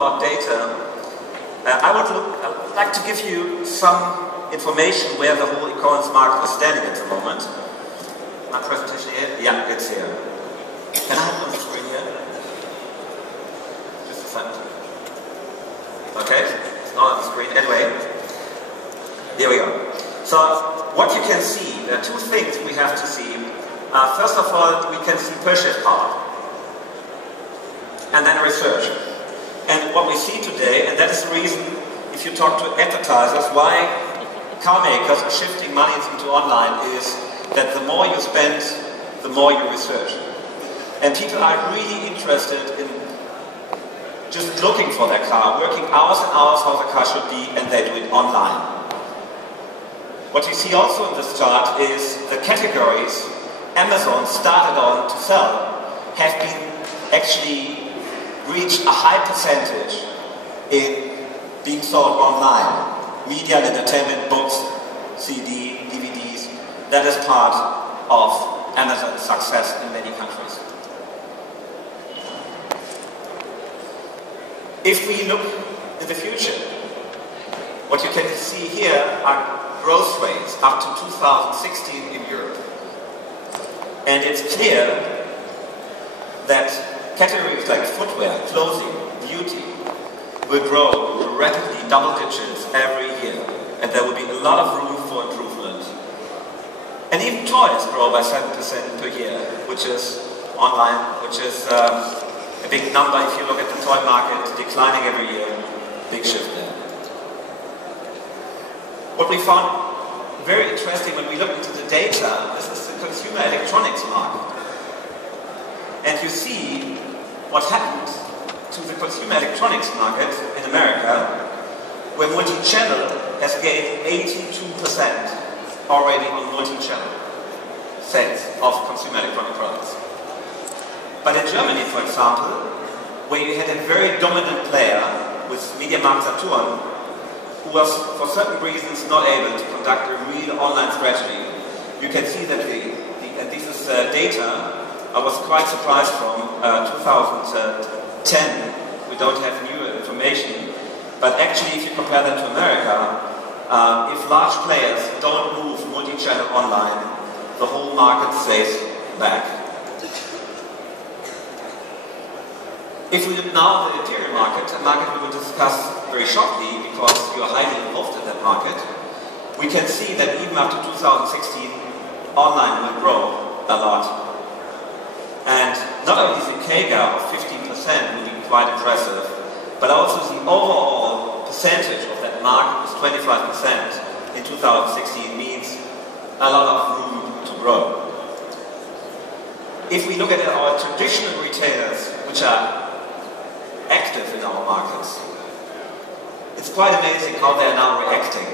about data, I would like to give you some information where the whole e-commerce market is standing at the moment. My presentation here? Yeah, it's here. Can I have it on the screen here? Just a second. Okay, it's not on the screen. Anyway, here we go. So, what you can see, there are two things we have to see. First of all, we can see purchase power. And then research. And what we see today, and that is the reason, if you talk to advertisers, why car makers are shifting money into online is that the more you spend, the more you research. And people are really interested in just looking for their car, working hours and hours how the car should be, and they do it online. What you see also in this chart is the categories Amazon started on to sell have been actually reached a high percentage in being sold online. Media and entertainment, books, CD, DVDs, that is part of Amazon's success in many countries. If we look in the future, what you can see here are growth rates up to 2016 in Europe. And it's clear that categories like footwear, clothing, beauty will grow rapidly, double digits every year. And there will be a lot of room for improvement. And even toys grow by 7% per year, which is online, which is a big number if you look at the toy market, declining every year, big shift there. What we found very interesting when we look into the data, this is the consumer electronics market. And you see what happened to the consumer electronics market in America, where multi-channel has gained 82% already on multi-channel sales of consumer electronic products. But in Germany, for example, where you had a very dominant player with MediaMarkt Saturn, who was for certain reasons not able to conduct a real online strategy, you can see that and this is data I was quite surprised from 2010. We don't have new information, but actually if you compare that to America, if large players don't move multi-channel online, the whole market stays back. If we look now at the interior market, a market we will discuss very shortly because you are highly involved in that market, we can see that even after 2016, online will grow a lot. And not only the CAGR of 15% will be quite impressive, but also the overall percentage of that market is 25% in 2016 means a lot of room to grow. If we look at our traditional retailers, which are active in our markets, it's quite amazing how they are now reacting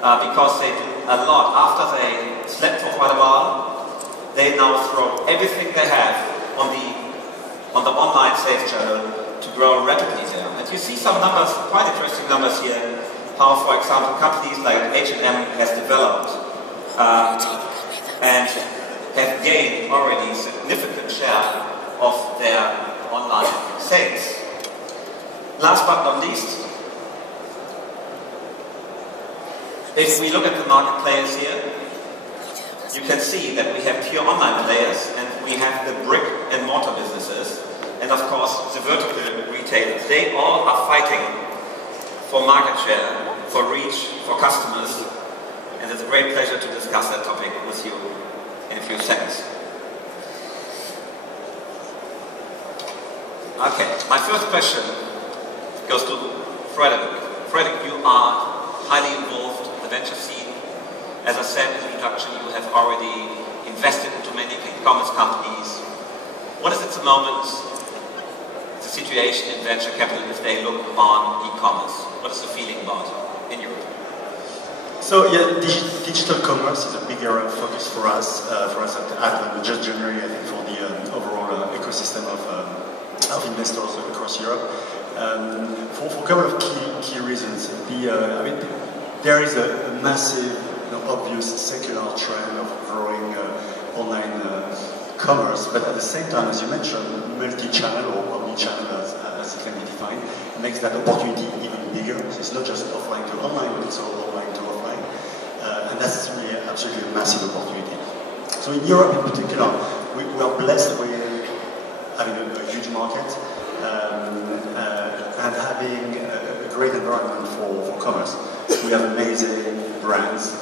because they do a lot. After they slept for quite a while, they now throw everything they have on the online sales channel to grow rapidly there. And you see some numbers, quite interesting numbers here, how, for example, companies like H&M has developed and have gained already significant share of their online sales. Last but not least, if we look at the market players here, you can see that we have pure online players and we have the brick and mortar businesses and of course the vertical retailers. They all are fighting for market share, for reach, for customers, and it's a great pleasure to discuss that topic with you in a few seconds. Okay, my first question goes to Frederick. Frederick, you are highly involved in the venture scene. As I said in the introduction, you have already invested into many e-commerce companies. What is at the moment the situation in venture capital if they look on e-commerce? What is the feeling about it in Europe? So yeah, digital commerce is a big area of focus for us at Just January, I think, for the overall ecosystem of investors across Europe. For a couple of key reasons. I mean, there is a massive, obvious secular trend of growing online commerce, but at the same time, as you mentioned, multi-channel or omni-channel as it can be defined, makes that opportunity even bigger. So it's not just offline to online, but it's also online to offline. And that's really absolutely a massive opportunity. So in Europe in particular, we are blessed with having a huge market and having a great environment for commerce. We have amazing brands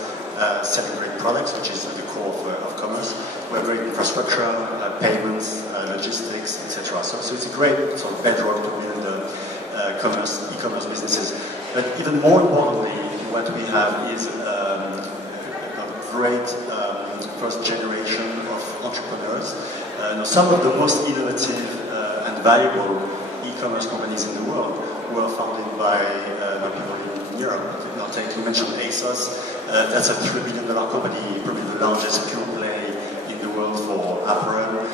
selling great products, which is at the core of commerce. We have great infrastructure, payments, logistics, etc. So it's a great sort of bedrock to build e-commerce businesses. But even more importantly, what we have is a great first generation of entrepreneurs. Some of the most innovative and valuable e-commerce companies in the world were founded by people in Europe. You mentioned ASOS. That's a $3 billion company, probably the largest pure play in the world for apparel.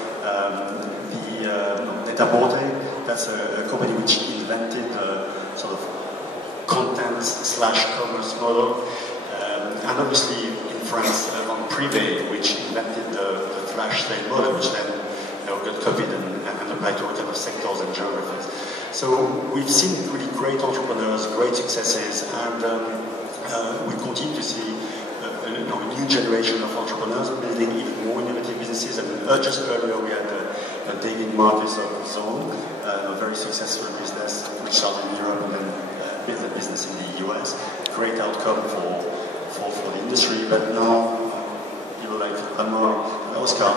Net-a-Porter, that's a company which invented sort of content/commerce model. And obviously in France, on Privé, which invented the flash sale model, which then got copied and applied to all kinds of sectors and geographies. So we've seen really great entrepreneurs, great successes, and we continue to see a new generation of entrepreneurs building even more innovative businesses. And just earlier we had David Marcus of Zone, a very successful business which started in Europe and then built a business in the US. Great outcome for the industry, but now people like Amor and Oscar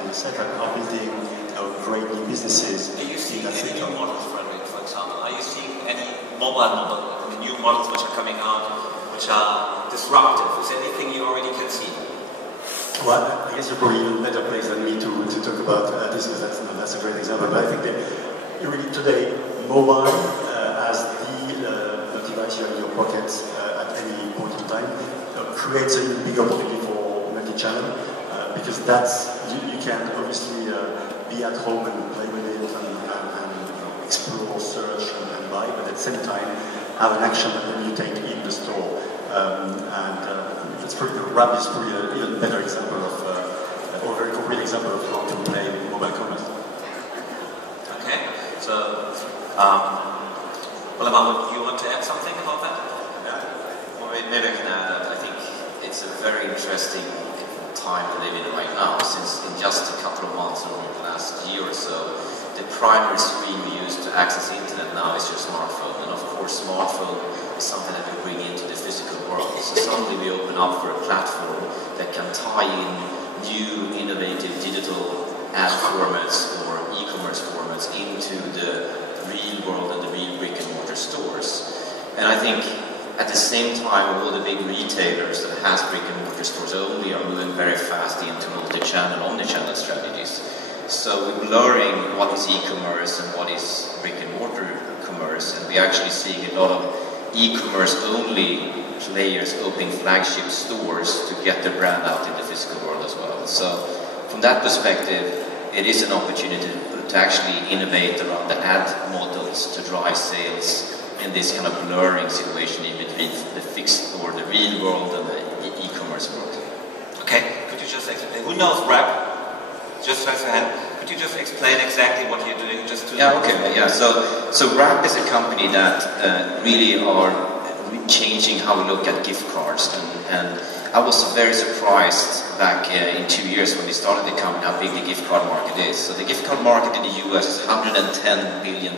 and Seth are building great new businesses. Are you seeing any new models, Frederick, for example? Are you seeing any new models which are coming out, which are disruptive? Is there anything you already can see? Well, I guess you're probably even better placed than me to talk about this, because that's a great example. But I think that really today, mobile as the device you have in your pocket at any point in time creates a even bigger opportunity for multi-channel, because you can obviously be at home and play with it and explore, search and buy, but at the same time have an action that then you take in the store. It's probably Wrap is probably an even better example of, or a very concrete example of how to play mobile commerce. Okay, so, well, you want to add something about that? Yeah, well, maybe I can add that I think it's a very interesting time we live in right now, since in just a couple of months or the last year or so, the primary screen we use to access the internet now is your smartphone. And of course, smartphone is something that we bring into the physical world. So suddenly we open up for a platform that can tie in new, innovative digital ad formats or e-commerce formats into the real world and the real brick-and-mortar stores. And I think at the same time, all the big retailers that has brick-and-mortar stores only are moving very fast into multi-channel, omni-channel strategies. So we're blurring what is e-commerce and what is brick-and-mortar commerce, and we're actually seeing a lot of e-commerce only players opening flagship stores to get their brand out in the physical world as well. So from that perspective, it is an opportunity to actually innovate around the ad models to drive sales in this kind of blurring situation in between the fixed or the real world and the e-commerce world. Okay, could you just explain? Who knows Wrap? Just raise your hand. Could you just explain exactly what you're doing? So Wrap is a company that really are changing how we look at gift cards, and I was very surprised back in 2 years when we started the company how big the gift card market is. So the gift card market in the US is $110 billion.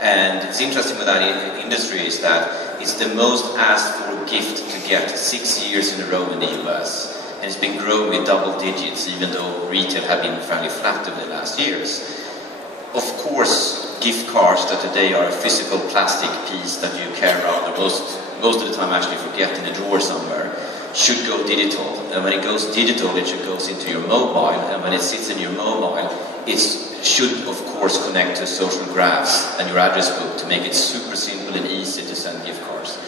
And it's interesting with that industry is that it's the most asked for gift to get 6 years in a row in the US. And it's been growing with double digits, even though retail have been fairly flat over the last years. Of course, gift cards that today are a physical plastic piece that you carry around, or most of the time actually forget in a drawer somewhere, should go digital. And when it goes digital, it should go into your mobile. And when it sits in your mobile, it should, of course, connect to social graphs and your address book to make it super simple and easy to send gift cards.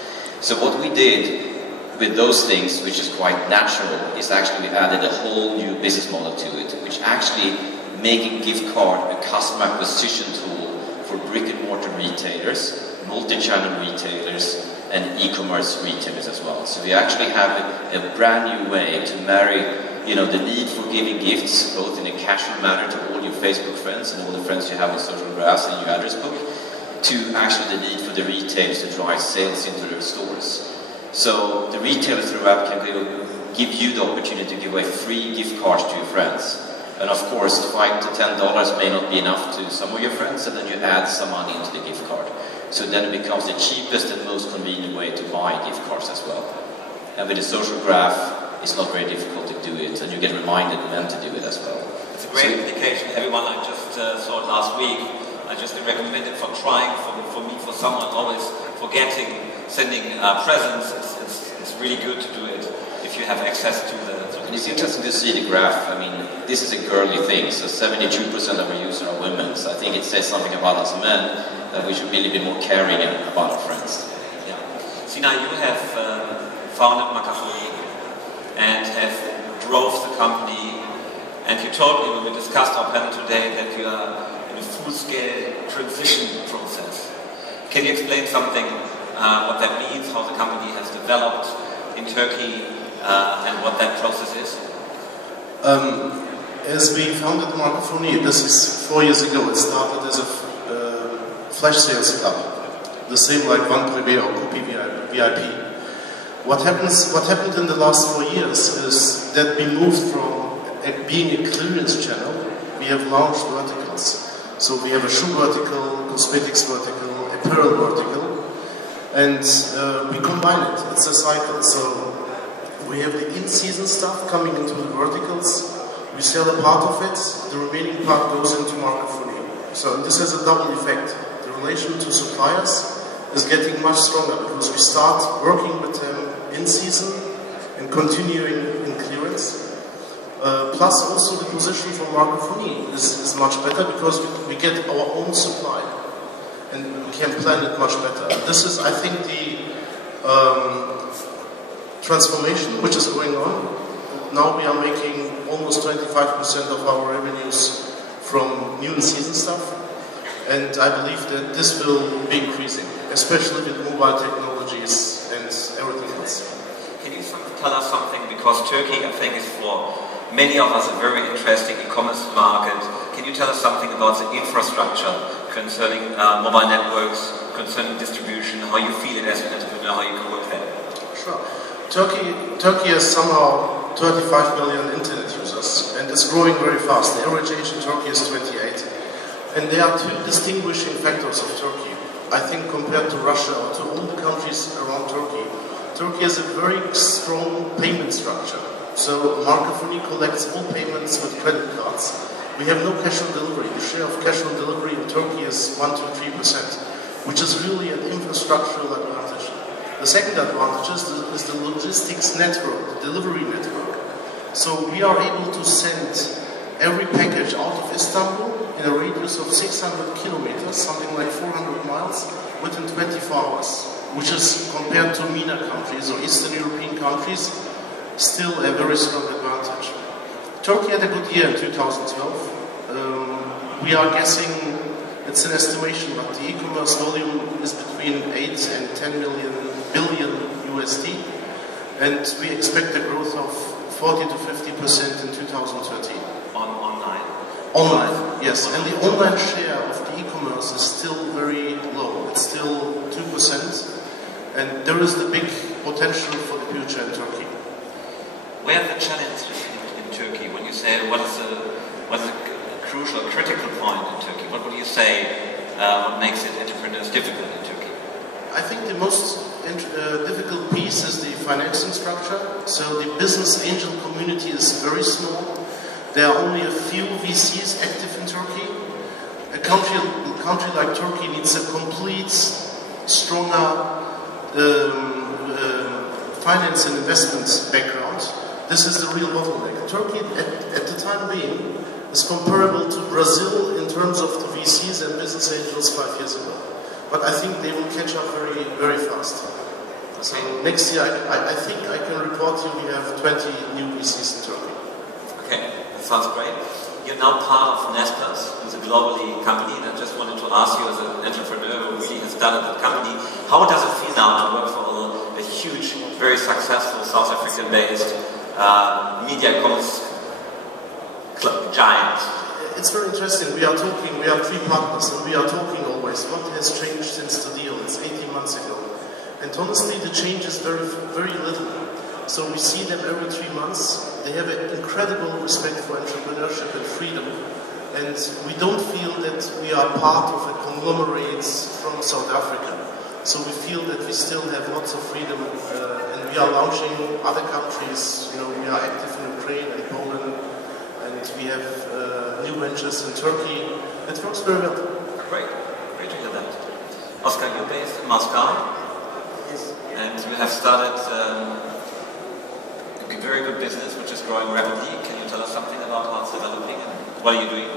So what we did with those things, which is quite natural, is actually we added a whole new business model to it, which actually making gift card a customer acquisition tool for brick-and-mortar retailers, multi-channel retailers, and e-commerce retailers as well. So we actually have a brand new way to marry, the need for giving gifts, both in a casual manner to all your Facebook friends and all the friends you have in social graphs and your address book, to actually the need for the retailers to drive sales into their stores. So the retailers through app can give you the opportunity to give away free gift cards to your friends. And of course, $5 to $10 may not be enough to some of your friends, and then you add some money into the gift card. So then it becomes the cheapest and most convenient way to buy gift cards as well. And with the social graph, it's not very difficult to do it, and you get reminded when to do it as well. It's a great application. Everyone, I just saw it last week. I just recommend it for trying, for me, for someone always forgetting, sending presents. It's really good to do it if you have access to the... And it's interesting to see the graph. I mean, this is a girly thing, so 72% of our users are women, so I think it says something about us men, that we should be a little bit more caring about our friends. Yeah. Sina, you have founded Makafoni and have drove the company, and you told me when we discussed our panel today that you are in a full-scale transition process. Can you explain something what that means, how the company has developed in Turkey, and what that process is? As we founded Makafoni, this is 4 years ago. It started as a flash sales club, the same like One Privé or Copy VIP. What happened in the last 4 years is that we moved from being a clearance channel. We have launched verticals. So we have a shoe vertical, cosmetics vertical, apparel vertical, and we combine it. It's a cycle. So we have the in-season stuff coming into the verticals. We sell a part of it. The remaining part goes into Makafoni. So this has a double effect. The relation to suppliers is getting much stronger because we start working with them in season and continuing in clearance. Plus also the position for Makafoni is much better because we get our own supply and we can plan it much better. This is, I think, the transformation which is going on. Now we are making almost 25% of our revenues from new and season stuff, and I believe that this will be increasing, especially with mobile technologies and everything else. Can you tell us something, because Turkey, I think, is for many of us a very interesting e-commerce market. Can you tell us something about the infrastructure concerning mobile networks, concerning distribution, how you feel it as an entrepreneur, how you can work there? Sure. Turkey has somehow 35 million internet users, and it's growing very fast. The average age in Turkey is 28. And there are two distinguishing factors of Turkey, I think, compared to Russia or to all the countries around Turkey. Turkey has a very strong payment structure. So Makafoni collects all payments with credit cards. We have no cash on delivery. The share of cash on delivery in Turkey is 1 to 3%, which is really an infrastructural advantage. The second advantage is the logistics network, the delivery network. So we are able to send every package out of Istanbul in a radius of 600 kilometers, something like 400 miles, within 24 hours, which is, compared to MENA countries or Eastern European countries, still a very strong advantage. Turkey had a good year in 2012. We are guessing, it's an estimation, but the e-commerce volume is between 8 and 10 billion USD, and we expect a growth of 40 to 50% in 2013. Online? Online, yes. And the online share of the e-commerce is still very low. It's still 2%, and there is the big potential for the future in Turkey. Where are the challenges in Turkey? When you say what is a crucial, critical point in Turkey? What would you say what makes it entrepreneurs difficult in Turkey? I think the most difficult piece is the financing structure. So the business angel community is very small. There are only a few VCs active in Turkey. A country like Turkey needs a complete, stronger finance and investment background. This is the real bottleneck. Turkey, at the time being, is comparable to Brazil in terms of the VCs and business angels 5 years ago. But I think they will catch up very, very fast. So next year, I think I can report you we have 20 new VCs in Turkey. Okay, that sounds great. You're now part of Naspers, who's a globally company, and I just wanted to ask you, as an entrepreneur who really has started the company, how does it feel now to work for a huge, very successful South African-based media e-commerce giant? It's very interesting. We are 3 partners, and we are talking always. is what has changed since the deal. It's 18 months ago. And honestly, the change is very, very little. So we see them every 3 months. They have an incredible respect for entrepreneurship and freedom. And we don't feel that we are part of a conglomerate from South Africa. So we feel that we still have lots of freedom, and we are launching other countries. You know, we are active in Ukraine and Poland, and we have new ventures in Turkey. It works very well. Great, great to hear that. Oscar, you're based in Moscow. Yes. And you have started a very good business, which is growing rapidly. Can you tell us something about how it's developing and what are you doing?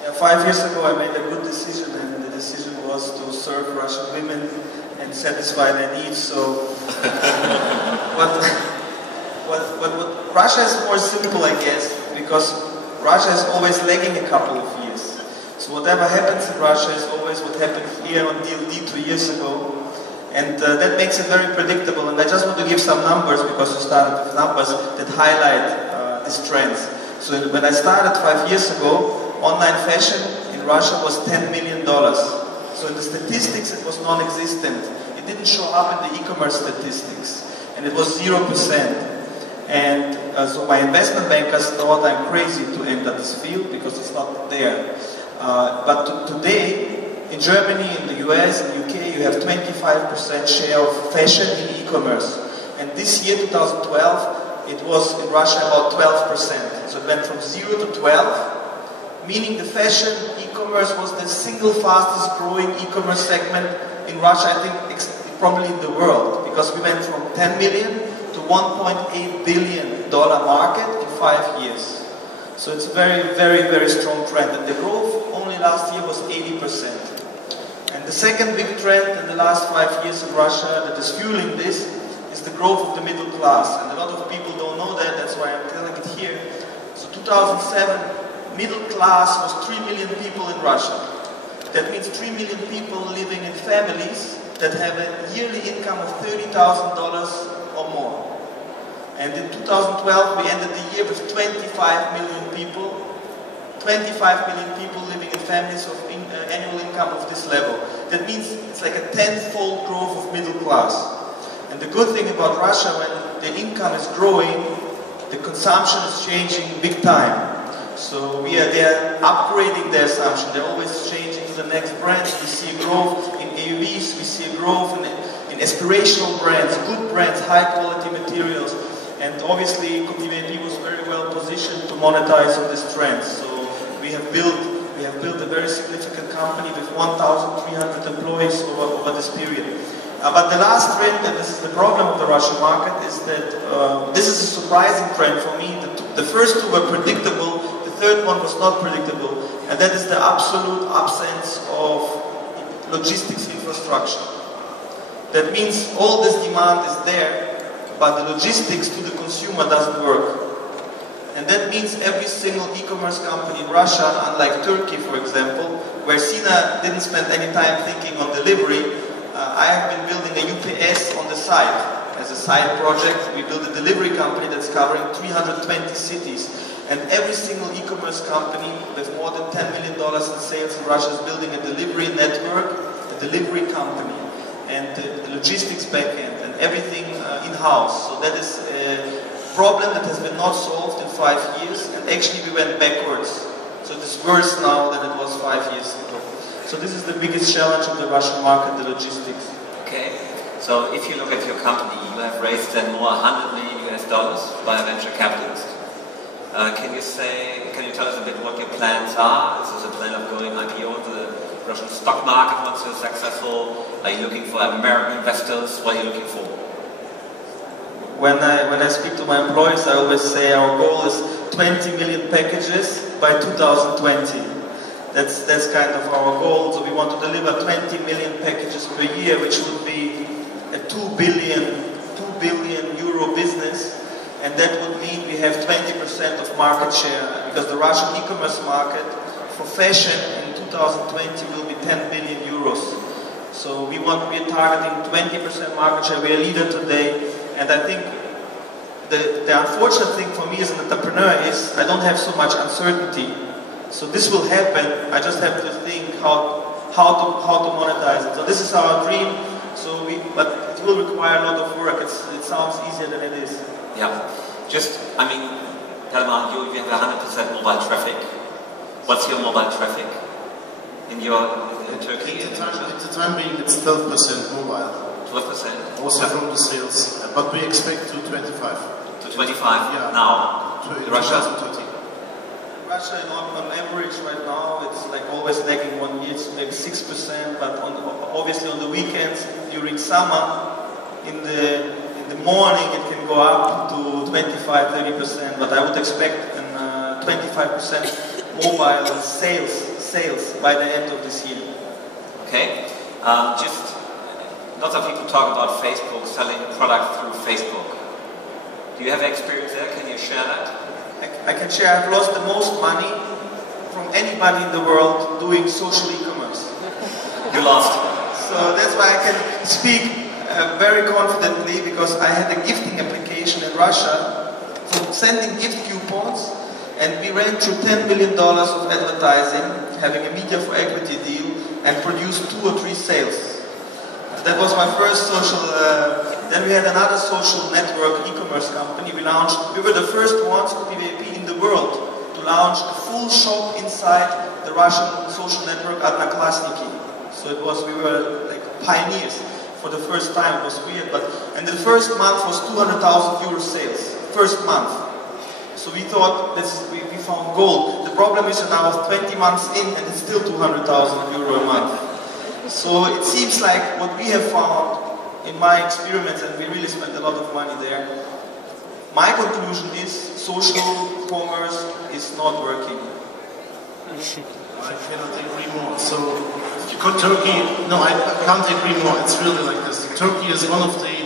Yeah, 5 years ago I made a good decision, and the decision was to serve Russian women and satisfy their needs. So what Russia is more simple, I guess, because Russia is always lagging a couple of years. So whatever happens in Russia is always what happened here on DLD 2 years ago. And that makes it very predictable. And I just want to give some numbers, because you started with numbers that highlight these trends. So when I started 5 years ago, online fashion in Russia was $10 million. So in the statistics it was non-existent. It didn't show up in the e-commerce statistics. And it was 0%. And so my investment bankers thought I'm crazy to enter this field because it's not there. But today, in Germany, in the US, in the UK, you have 25% share of fashion in e-commerce. And this year, 2012, it was in Russia about 12%. So it went from 0 to 12. Meaning the fashion e-commerce was the single fastest growing e-commerce segment in Russia, I think probably in the world, because we went from 10 million to $1.8 billion market in 5 years. So it's a very, very, very strong trend. And the growth only last year was 80%. And the second big trend in the last 5 years in Russia that is fueling this is the growth of the middle class. And a lot of people don't know that, that's why I'm telling it here. So 2007, middle class was 3 million people in Russia. That means 3 million people living in families that have a yearly income of $30,000 or more. And in 2012 we ended the year with 25 million people. 25 million people living in families of annual income of this level. That means it's like a 10-fold growth of middle class. And the good thing about Russia, when the income is growing, the consumption is changing big time. So they are upgrading their assumption. They're always changing to the next brands. We see a growth in AUVs. We see a growth in aspirational brands, good brands, high quality materials. And obviously, CopyVP was very well positioned to monetize on this trend. So we have built a very significant company with 1,300 employees over this period. But the last trend, and this is the problem of the Russian market, is that this is a surprising trend for me. The first two were predictable. The third one was not predictable, and that is the absolute absence of logistics infrastructure. That means all this demand is there, but the logistics to the consumer doesn't work. And that means every single e-commerce company in Russia, unlike Turkey, for example, where Sina didn't spend any time thinking on delivery, I have been building a UPS on the side. As a side project, we built a delivery company that's covering 320 cities. And every single e-commerce company with more than $10 million in sales in Russia is building a delivery network, a delivery company, and the logistics backend, and everything in-house. So that is a problem that has been not solved in 5 years, and actually we went backwards. So it is worse now than it was 5 years ago. So this is the biggest challenge of the Russian market, the logistics. Okay, so if you look at your company, you have raised then more $100 million by a venture capitalist. Can you tell us a bit what your plans are? Is this a plan of going IPO into the Russian stock market once you're successful? Are you looking for American investors? What are you looking for? When I speak to my employees, I always say our goal is 20 million packages by 2020. That's kind of our goal. So we want to deliver 20 million packages per year, which would be a 2 billion euro business. And that would mean we have 20% of market share, because the Russian e-commerce market for fashion in 2020 will be 10 billion euros. So we are targeting 20% market share. We are a leader today, and I think the unfortunate thing for me as an entrepreneur is I don't have so much uncertainty. So this will happen. I just have to think how how to monetize it. So this is our dream. But it will require a lot of work. It sounds easier than it is. Yeah. Helma, you have 100% mobile traffic. What's your mobile traffic in Turkey? At the time being, it's 12% mobile. 12%? Also from the sales, but we expect to 25. To 25 yeah. Now? To Russia? 2030. Russia, on average right now, it's like always lagging 1 year, it's like 6%, but obviously on the weekends, during summer, in the morning it can go up to 25-30%, but I would expect 25% mobile sales by the end of this year. Okay. Lots of people talk about Facebook, selling products through Facebook. Do you have experience there? Can you share that? I can share I've lost the most money from anybody in the world doing social e-commerce. You lost. So that's why I can speak very confidently, because I had a gifting application in Russia for sending gift coupons, and we ran through $10 million of advertising, having a media for equity deal, and produced 2 or 3 sales. That was my first social. Then we had another social network e-commerce company. We were the first ones, PVAP, in the world to launch a full shop inside the Russian social network Odnoklassniki. So we were like pioneers for the first time. It was weird, and the first month was 200,000 euro sales. First month. So we thought we found gold. The problem is now 20 months in, and it's still 200,000 euro a month. So it seems like what we have found in my experiments, and we really spent a lot of money there, my conclusion is social commerce is not working. I cannot agree more. So, if you go Turkey, no, I can't agree more. It's really like this. Turkey is one of the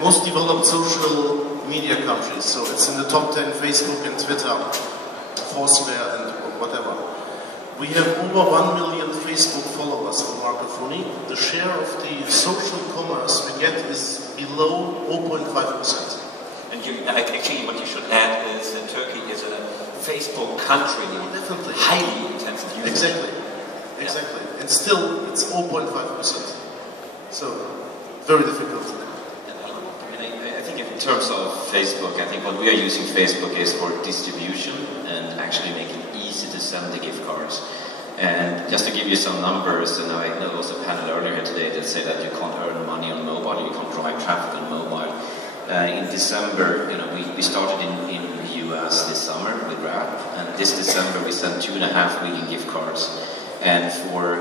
most developed social media countries. So it's in the top 10, Facebook and Twitter, Foursquare and whatever. We have over 1 million Facebook followers on Markofoni. The share of the social commerce we get is below 0.5%. And actually what you should add is that Turkey is a Facebook country. Definitely. Highly intensive user. Exactly. And still it's 0.5%. So, very difficult. I think in terms of Facebook, I think what we are using Facebook is for distribution and actually making it easy to send the gift cards. And just to give you some numbers, and I know there was a panel earlier today that said that you can't earn money on mobile, you can't drive traffic on mobile. In December, we started in the US this summer with RAP, and this December we sent 2.5 million gift cards. And for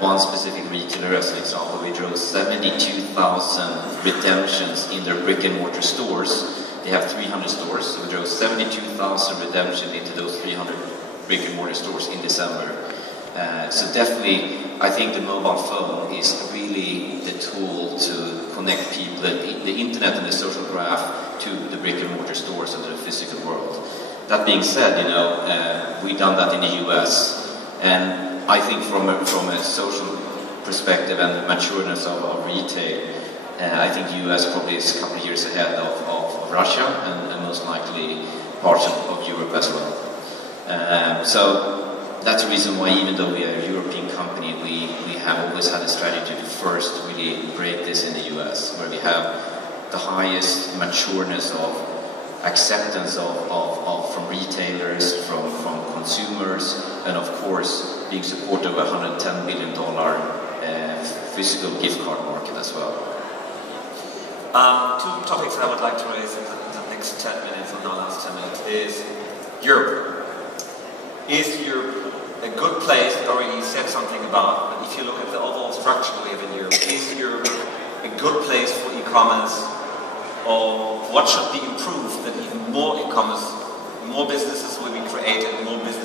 one specific retailer, as an example, we drove 72,000 redemptions in their brick and mortar stores. They have 300 stores, so we drove 72,000 redemptions into those 300 brick and mortar stores in December. So definitely, I think the mobile phone is really the tool to connect people, the internet and the social graph, to the brick and mortar stores and the physical world. That being said, we've done that in the US, and I think from a social perspective and the matureness of retail, I think the US probably is a couple of years ahead of Russia and most likely parts of Europe as well. So that's the reason why, even though we are a European company, we have always had a strategy to first really break this in the US, where we have the highest matureness of acceptance from retailers, from consumers, and of course being supported by $110 billion physical gift card market as well. 2 topics I would like to raise in the next 10 minutes, or the last 10 minutes, is Europe. Is Europe a good place? I already said something about, but if you look at the overall structure we have in Europe, is Europe a good place for e-commerce? Or what should be improved that even more e-commerce, more businesses will be created, more business